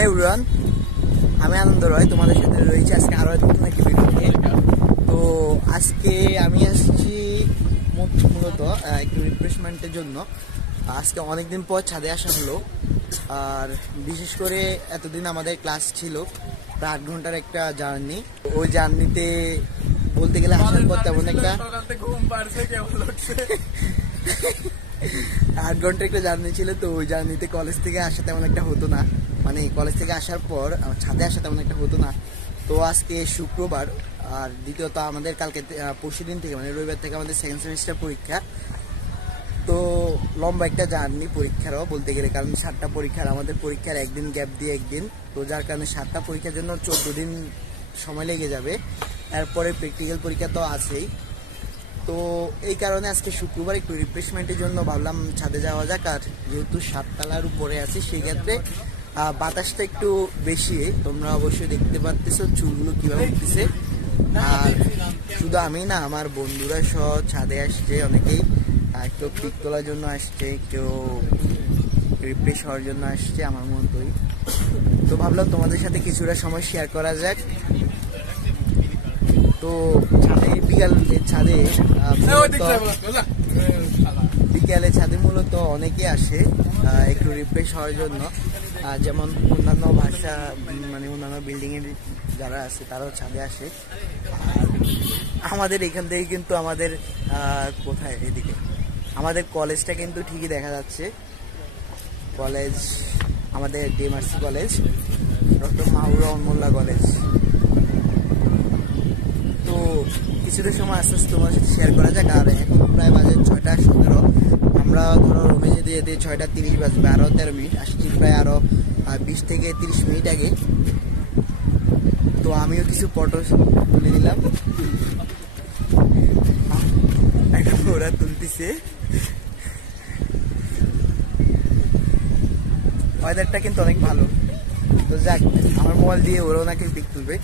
হে everyone, আমি আনন্দ রয়, তোমাদের সাথে রয়েছে আজকে আরো নতুন একটি ভিডিও নিয়ে। তো আজকে আমি আসছি মূলত একটু রিফ্রেশমেন্টের জন্য। আজকে অনেকদিন পর ছাদে আসা হলো, আর বিশেষ করে এতদিন আমাদের ক্লাস ছিল প্রায় 8 ঘন্টার একটা জার্নি। ওই জার্নিতে বলতে গেলে আসার পর তেমন একটা 8 ঘন্টার একটা জার্নি ছিল। তো ওই জার্নিতে কলেজ থেকে আসা তেমন একটা হতো না, মানে কলেজ থেকে আসার পর ছাদে আসা তেমন একটা হতো না। তো আজকে শুক্রবার, আর দ্বিতীয়ত আমাদের কালকে পরশু দিন থেকে মানে রবিবার থেকে আমাদের সেকেন্ড সেমিস্টার পরীক্ষা। তো লম্বা একটা জার্নি পরীক্ষারও বলতে গেলে, কারণ 7টা পরীক্ষার, আমাদের পরীক্ষার একদিন গ্যাপ দিয়ে একদিন, তো যার কারণে 7টা পরীক্ষার জন্য 14 দিন সময় লেগে যাবে। এরপরে প্র্যাকটিক্যাল পরীক্ষা তো আছেই। তো এই কারণে আজকে শুক্রবার একটু রিফ্রেশমেন্টের জন্য ভাবলাম ছাদে যাওয়া যাক। আর যেহেতু 7 তলার উপরে আছি, সেই ক্ষেত্রে বাতাসটা একটু বেশি, তোমরা অবশ্যই দেখতে পাচ্তেছো চুলগুলো কিভাবে উঠতেছে। আর শুধু আমি না, আমার বন্ধুরা সহ ছাদে আসছে অনেকেই, কেউ পিক তোলার জন্য আসছে, কেউ রিফ্রেশ হওয়ার জন্য আসছে আমার মতোই। তো ভাবলাম তোমাদের সাথে কিছুটা সময় শেয়ার করা যাক। তো বিকালে ছাদে মূলত অনেকে আসে একটু রিফ্রেশ হওয়ার জন্য, যেমন অন্যান্য ভাষা মানে অন্যান্য বিল্ডিং এর যারা আছে তারাও ছাদে আসে। আমাদের এখান থেকে কিন্তু আমাদের কোথায় এদিকে আমাদের কলেজটা কিন্তু ঠিকই দেখা যাচ্ছে। কলেজ আমাদের ডিএমআরসি কলেজ, ডক্টর মাহবুব রহমান মোল্লা কলেজ। তো কিছুটা সময় আস্তে আস্তে তোমার সাথে শেয়ার করা যাক। আর এখন প্রায় বাজে 6:17, আমরা ধরো রুমে যেতে যেতে 6:30 বাজবে, আরো 13 মিনিট আসছি, প্রায় আরো 20 থেকে 30 মিনিট আগে। তো আমিও কিছু ফটো তুলে নিলাম, এখন ওরা তুলতেছে। ওয়েদারটা কিন্তু অনেক ভালো। তো যাক, আমার মোবাইল দিয়ে ওরাও নাকি পিক তুলবে।